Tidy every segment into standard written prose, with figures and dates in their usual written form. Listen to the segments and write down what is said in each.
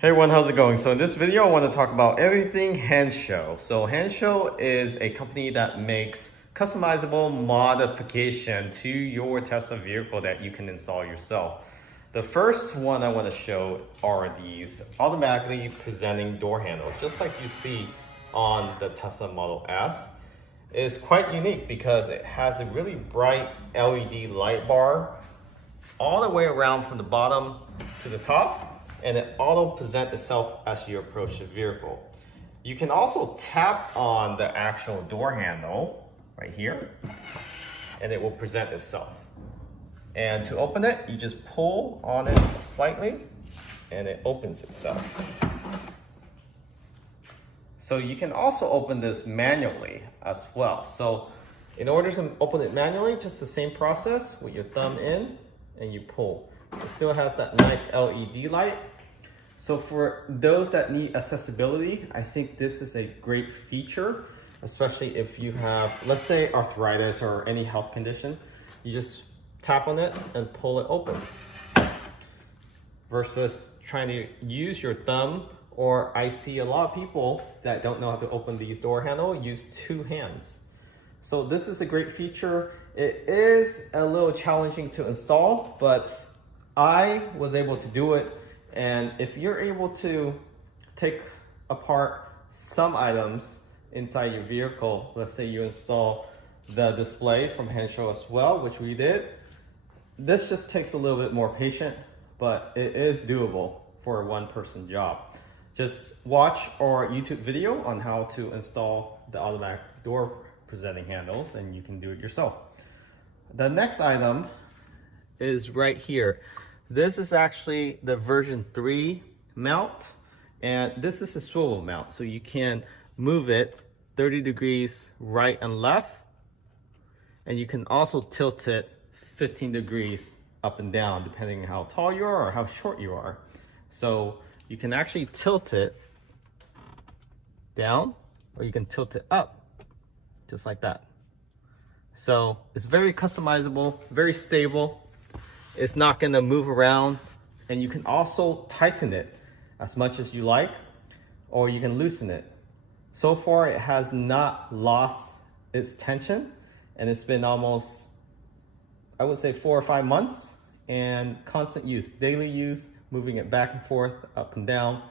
Hey everyone, how's it going? So in this video, I want to talk about everything HandShow. So HandShow is a company that makes customizable modification to your Tesla vehicle that you can install yourself. The first one I want to show are these automatically presenting door handles, just like you see on the Tesla Model S. It's quite unique because it has a really bright LED light bar all the way around from the bottom to the top, and it auto present itself as you approach the vehicle. You can also tap on the actual door handle right here, and it will present itself. And to open it, you just pull on it slightly, and it opens itself. So you can also open this manually as well. So in order to open it manually, just the same process with your thumb in and you pull. It still has that nice LED light. So for those that need accessibility, I think this is a great feature, especially if you have, let's say, arthritis or any health condition. You just tap on it and pull it open. Versus trying to use your thumb, or I see a lot of people that don't know how to open these door handles use two hands. So this is a great feature. It is a little challenging to install, but I was able to do it. And if you're able to take apart some items inside your vehicle, let's say you install the display from HandShow as well, which we did, this just takes a little bit more patience, but it is doable for a one-person job. Just watch our YouTube video on how to install the automatic door presenting handles, and you can do it yourself. The next item is right here. This is actually the version 3 mount, and this is a swivel mount, so you can move it 30 degrees right and left, and you can also tilt it 15 degrees up and down depending on how tall you are or how short you are. So you can actually tilt it down, or you can tilt it up just like that. So it's very customizable, very stable. It's not gonna move around, and you can also tighten it as much as you like, or you can loosen it. So far, it has not lost its tension, and it's been almost, I would say, 4 or 5 months, and constant use, daily use, moving it back and forth, up and down.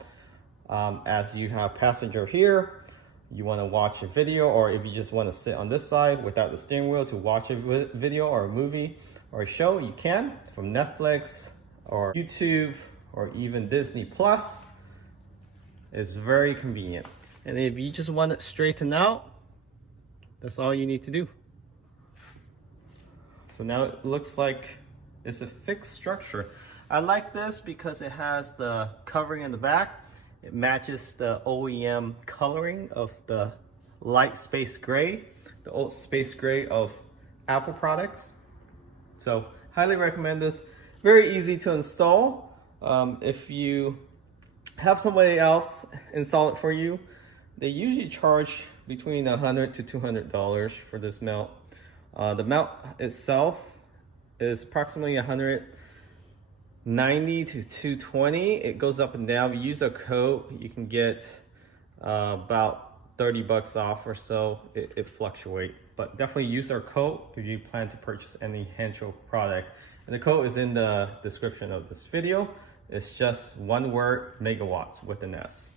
As you have passenger here, you want to watch a video, or if you just want to sit on this side without the steering wheel to watch a video or a movie or a show, you can, from Netflix or YouTube or even Disney Plus. It's very convenient. And if you just want it straightened out, that's all you need to do. So now it looks like it's a fixed structure. I like this because it has the covering in the back. It matches the OEM coloring of the light space gray, the old space gray of Apple products. So highly recommend this. Very easy to install. If you have somebody else install it for you, they usually charge between $100 to $200 for this mount. The mount itself is approximately $190 to $220. It goes up and down. If you use a code, you can get about 30 bucks off or so. It fluctuates, but definitely use our code if you plan to purchase any HandShow product. And the code is in the description of this video. It's just one word, megawatts with an S.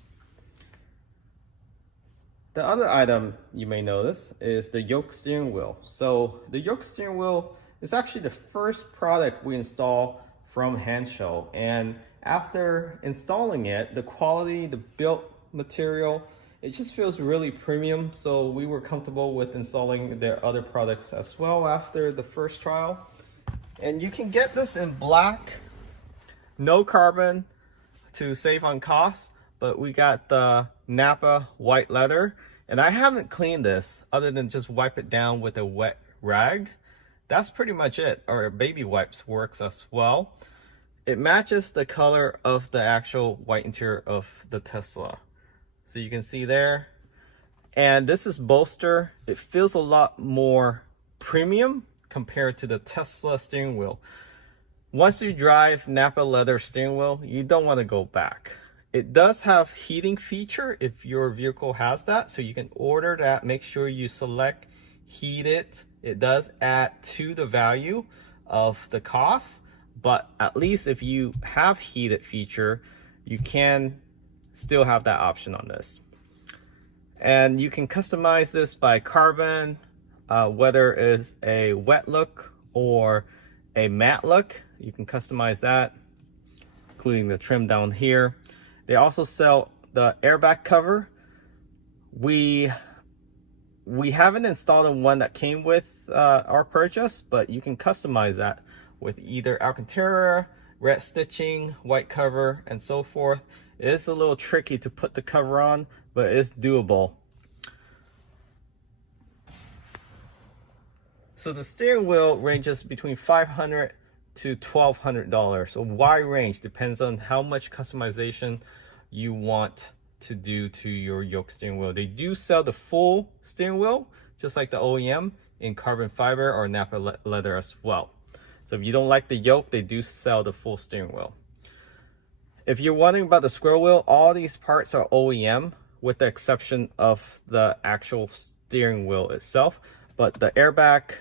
The other item you may notice is the yoke steering wheel. So the yoke steering wheel is actually the first product we install from HandShow, and after installing it, the quality, the built material, it just feels really premium. So we were comfortable with installing their other products as well after the first trial. And you can get this in black, no carbon to save on cost, but we got the Napa white leather, and I haven't cleaned this other than just wipe it down with a wet rag. That's pretty much it, or baby wipes works as well. It matches the color of the actual white interior of the Tesla. So you can see there. And this is bolster. It feels a lot more premium compared to the Tesla steering wheel. Once you drive Napa leather steering wheel, you don't want to go back. It does have heating feature if your vehicle has that, so you can order that. Make sure you select heated. It does add to the value of the cost, but at least if you have heated feature, you can still have that option on this. And you can customize this by carbon, whether it's a wet look or a matte look. You can customize that, including the trim down here. They also sell the airbag cover. We haven't installed one that came with our purchase, but you can customize that with either Alcantara, red stitching, white cover, and so forth. It is a little tricky to put the cover on, but it's doable. So the steering wheel ranges between $500 to $1,200. So wide range, depends on how much customization you want to do to your yoke steering wheel. They do sell the full steering wheel, just like the OEM, in carbon fiber or Napa leather as well. So if you don't like the yoke, they do sell the full steering wheel. If you're wondering about the squirrel wheel, all these parts are OEM with the exception of the actual steering wheel itself. But the airbag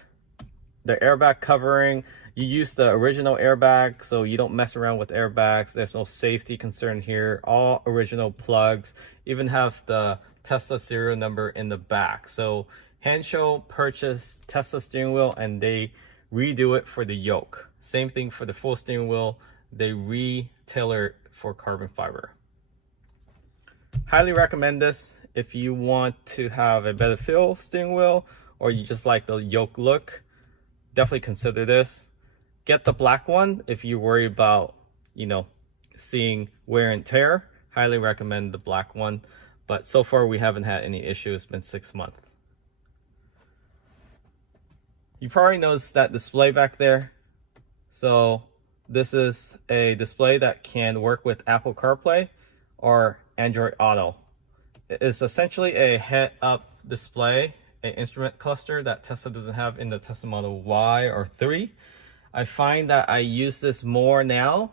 covering, you use the original airbag, so you don't mess around with airbags. There's no safety concern here. All original plugs, even have the Tesla serial number in the back. So HandShow purchased Tesla steering wheel and they redo it for the yoke. Same thing for the full steering wheel. They re-tailor it for carbon fiber. Highly recommend this if you want to have a better feel steering wheel, or you just like the yoke look. Definitely consider this. Get the black one if you worry about, you know, seeing wear and tear. Highly recommend the black one. But so far we haven't had any issues. It's been 6 months. You probably noticed that display back there. So this is a display that can work with Apple CarPlay or Android Auto. It's essentially a head-up display, an instrument cluster that Tesla doesn't have in the Tesla Model Y or 3. I find that I use this more now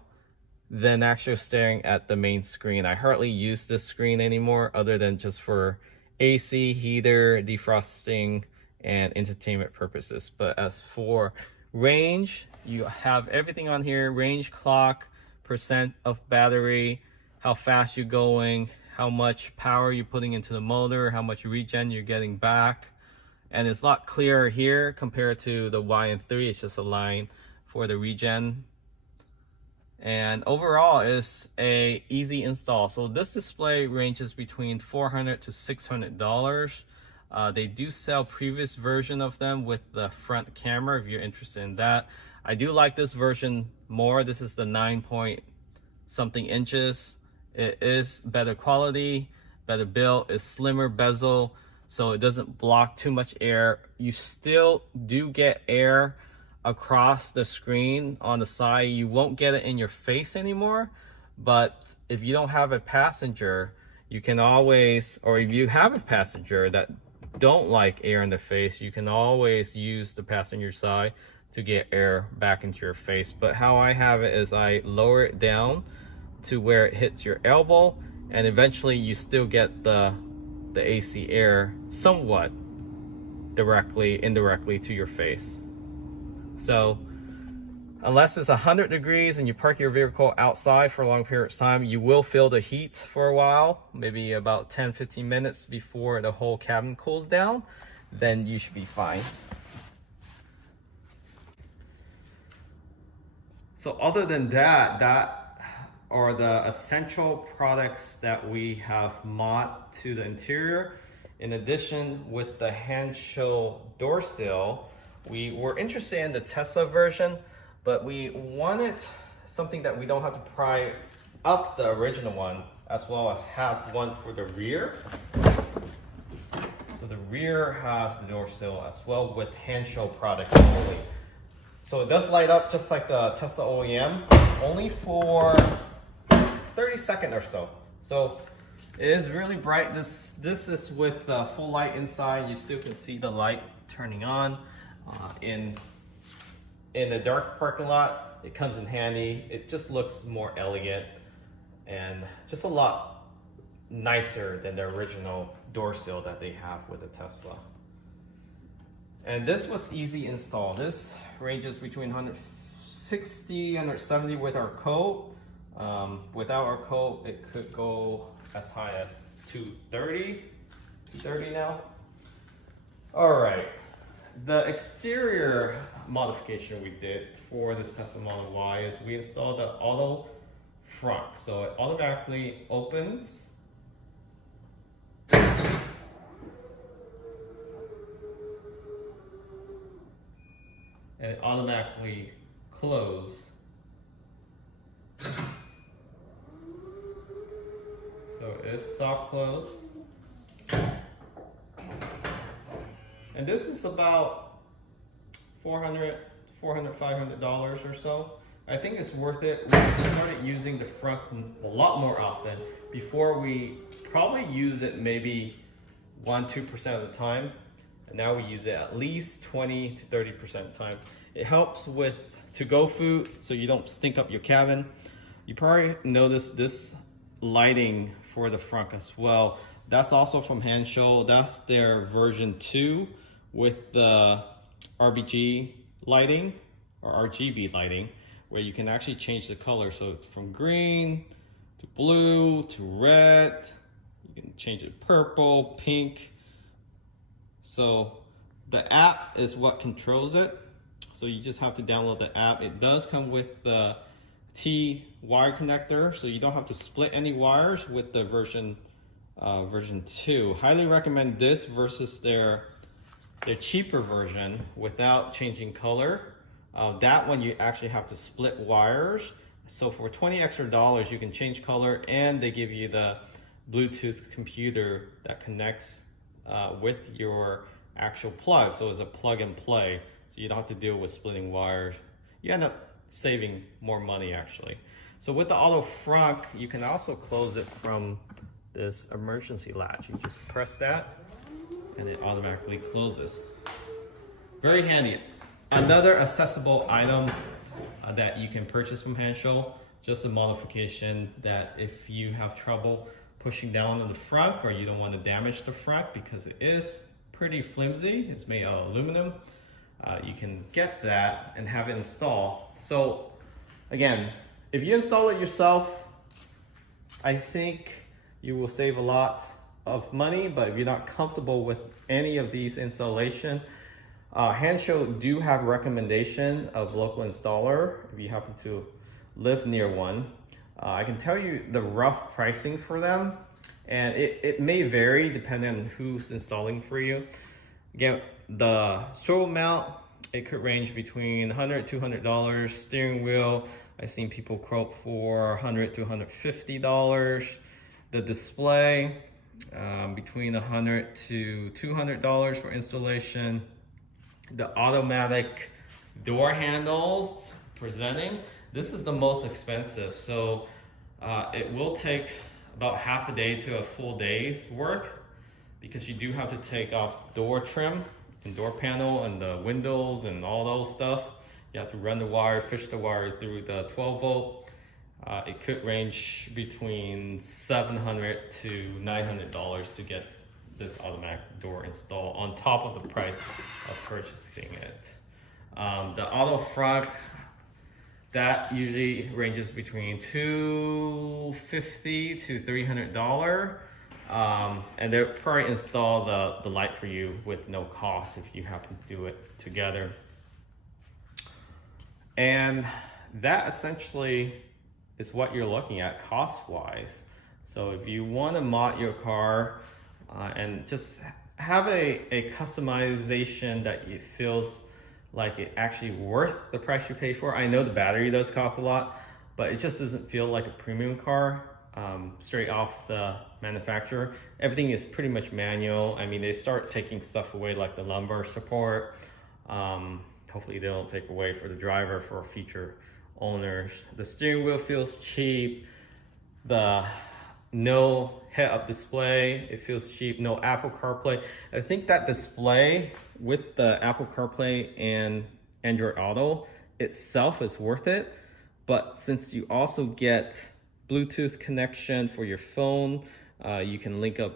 than actually staring at the main screen. I hardly use this screen anymore other than just for AC, heater, defrosting, and entertainment purposes. But as for range, you have everything on here: range, clock, percent of battery, how fast you're going, how much power you're putting into the motor, how much regen you're getting back. And it's a lot clearer here compared to the Y and 3. It's just a line for the regen. And overall, it's a easy install. So this display ranges between $400 to $600. They do sell previous version of them with the front camera if you're interested in that. I do like this version more. This is the 9-point-something inches. It is better quality, better build. It's slimmer bezel, so it doesn't block too much air. You still do get air across the screen on the side. You won't get it in your face anymore, but if you don't have a passenger, you can always, or if you have a passenger that don't like air in the face, you can always use the passenger side to get air back into your face. But how I have it is I lower it down to where it hits your elbow, and eventually you still get the AC air somewhat indirectly to your face. So unless it's 100 degrees and you park your vehicle outside for a long period of time, you will feel the heat for a while, maybe about 10-15 minutes before the whole cabin cools down. Then you should be fine. So other than that are the essential products that we have mod to the interior. In addition, with the HandShow door sill, we were interested in the Tesla version, but we wanted something that we don't have to pry up the original one, as well as have one for the rear. So the rear has the door sill as well with HandShow products only. So it does light up just like the Tesla OEM, only for 30 seconds or so. So it is really bright. This is with the full light inside. You still can see the light turning on. In the dark parking lot, it comes in handy. It just looks more elegant. and just a lot nicer than the original door sill that they have with the Tesla. And this was easy install. This ranges between 160, 170 with our coat. Without our coat, it could go as high as 230 now. All right, the exterior modification we did for this Tesla Model Y is we installed the auto front. So it automatically opens and it automatically closes. So it's soft close. And this is about $400, $500 or so. I think it's worth it. We started using the front a lot more often. Before we probably used it maybe 1-2% of the time. And now we use it at least 20 to 30% of the time. It helps with to-go food so you don't stink up your cabin. You probably noticed this lighting for the front as well. That's also from HandShow. That's their version 2 with the RGB lighting or RGB lighting, where you can actually change the color. So from green to blue to red, you can change it purple, pink. So the app is what controls it. So you just have to download the app. It does come with the T wire connector, so you don't have to split any wires with the version 2. Highly recommend this versus their cheaper version without changing color. That one you actually have to split wires. So for $20 extra, you can change color, and they give you the Bluetooth computer that connects with your actual plug. So it's a plug and play. So you don't have to deal with splitting wires. You end up saving more money actually. So with the auto front, you can also close it from this emergency latch. You just press that and it automatically closes. Very handy. Another accessible item that you can purchase from HandShow, just a modification that if you have trouble pushing down on the front, or you don't want to damage the front because it is pretty flimsy, it's made out of aluminum, you can get that and have it installed. So again, if you install it yourself, I think you will save a lot of money. But if you're not comfortable with any of these installation, HandShow do have recommendation of local installer if you happen to live near one. I can tell you the rough pricing for them, and it may vary depending on who's installing for you. Again, the swivel mount, it could range between $100 to $200. Steering wheel, I've seen people quote for $100 to $150. The display, between $100 to $200 for installation. The automatic door handles presenting, this is the most expensive. So it will take about half a day to a full day's work, because you do have to take off door trim and door panel and the windows and all those stuff. You have to run the wire, fish the wire through the 12 volt. It could range between $700 to $900 to get this automatic door installed on top of the price of purchasing it. The auto front, that usually ranges between $250 to $300. And they'll probably install the light for you with no cost if you happen to do it together. And that essentially is what you're looking at cost-wise. So if you want to mod your car and just have a customization that it feels like it actually worth the price you pay for. I know the battery does cost a lot, but it just doesn't feel like a premium car straight off the manufacturer. Everything is pretty much manual. I mean, they start taking stuff away like the lumbar support. Hopefully they don't take away for the driver for future owners. The steering wheel feels cheap. The no head-up display, it feels cheap. No Apple CarPlay. I think that display with the Apple CarPlay and Android Auto itself is worth it. But since you also get Bluetooth connection for your phone. You can link up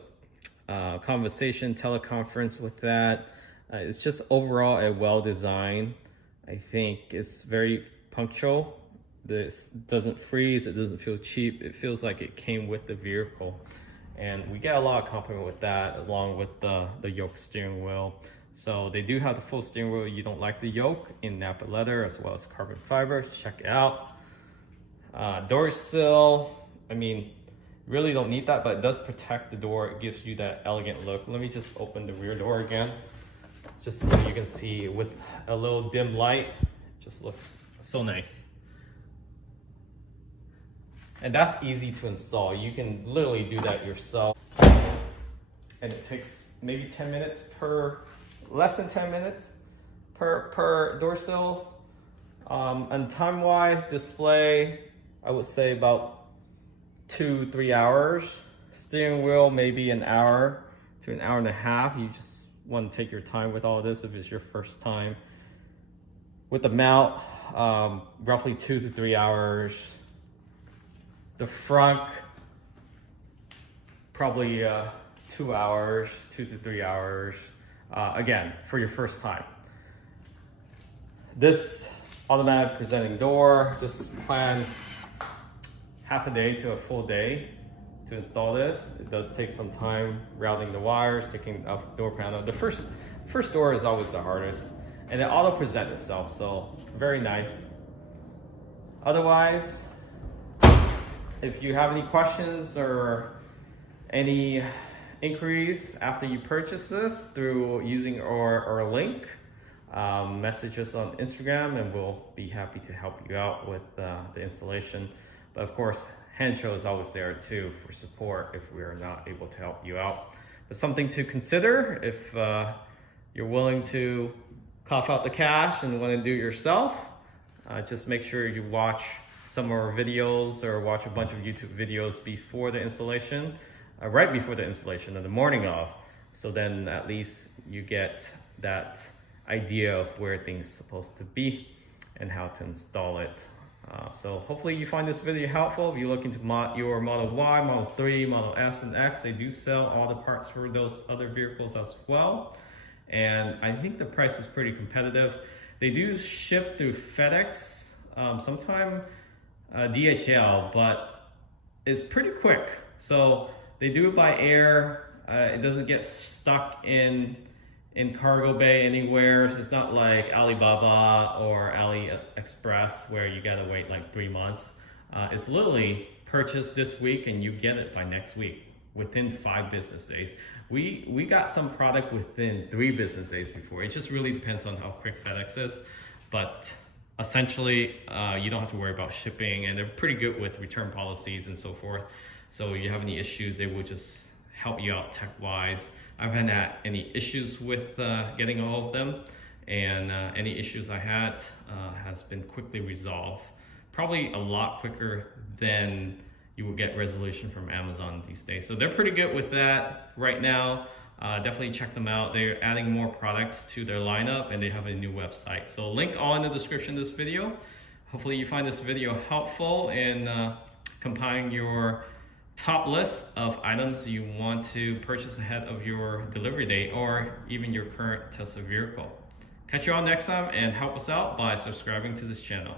conversation, teleconference with that. It's just overall a well-designed. I think it's very punctual. This doesn't freeze, it doesn't feel cheap. It feels like it came with the vehicle. And we get a lot of compliment with that, along with the yoke steering wheel. So they do have the full steering wheel. You don't like the yoke in Napa leather as well as carbon fiber. Check it out. Door sill, I mean, really don't need that, but it does protect the door. It gives you that elegant look. Let me just open the rear door again, just so you can see with a little dim light. It just looks so nice. And that's easy to install. You can literally do that yourself. And it takes maybe 10 minutes less than 10 minutes per door sills. And time-wise, display, I would say about 2-3 hours. Steering wheel, maybe an hour to an hour and a half. You just want to take your time with all this if it's your first time. With the mount, roughly 2 to 3 hours. The front, probably 2 hours, 2 to 3 hours. Again, for your first time. This automatic presenting door, just plan half a day to a full day to install this. It does take some time routing the wires, taking off the door panel. The first door is always the hardest, and it auto presents itself, so very nice. Otherwise, if you have any questions or any inquiries after you purchase this through using our link, message us on Instagram and we'll be happy to help you out with the installation. But of course, HandShow is always there too for support if we are not able to help you out. But something to consider if you're willing to cough out the cash and want to do it yourself, just make sure you watch some of our videos or watch a bunch of YouTube videos before the installation, right before the installation in the morning of. So then at least you get that idea of where things are supposed to be and how to install it. So hopefully you find this video helpful. If you look into your Model Y, Model 3, Model S, and X, they do sell all the parts for those other vehicles as well. And I think the price is pretty competitive. They do ship through FedEx, sometime DHL, but it's pretty quick. So they do it by air. It doesn't get stuck in cargo bay anywhere. So it's not like Alibaba or AliExpress where you gotta wait like 3 months. It's literally purchased this week and you get it by next week, within 5 business days. We got some product within 3 business days before. It just really depends on how quick FedEx is, but essentially you don't have to worry about shipping, and they're pretty good with return policies and so forth. So if you have any issues, they will just help you out tech-wise. I haven't had any issues with getting a hold of them, and any issues I had has been quickly resolved. Probably a lot quicker than you will get resolution from Amazon these days. So they're pretty good with that right now. Definitely check them out. They're adding more products to their lineup and they have a new website. So link all in the description of this video. Hopefully you find this video helpful in compiling your top list of items you want to purchase ahead of your delivery date or even your current Tesla vehicle. Catch you all next time and help us out by subscribing to this channel.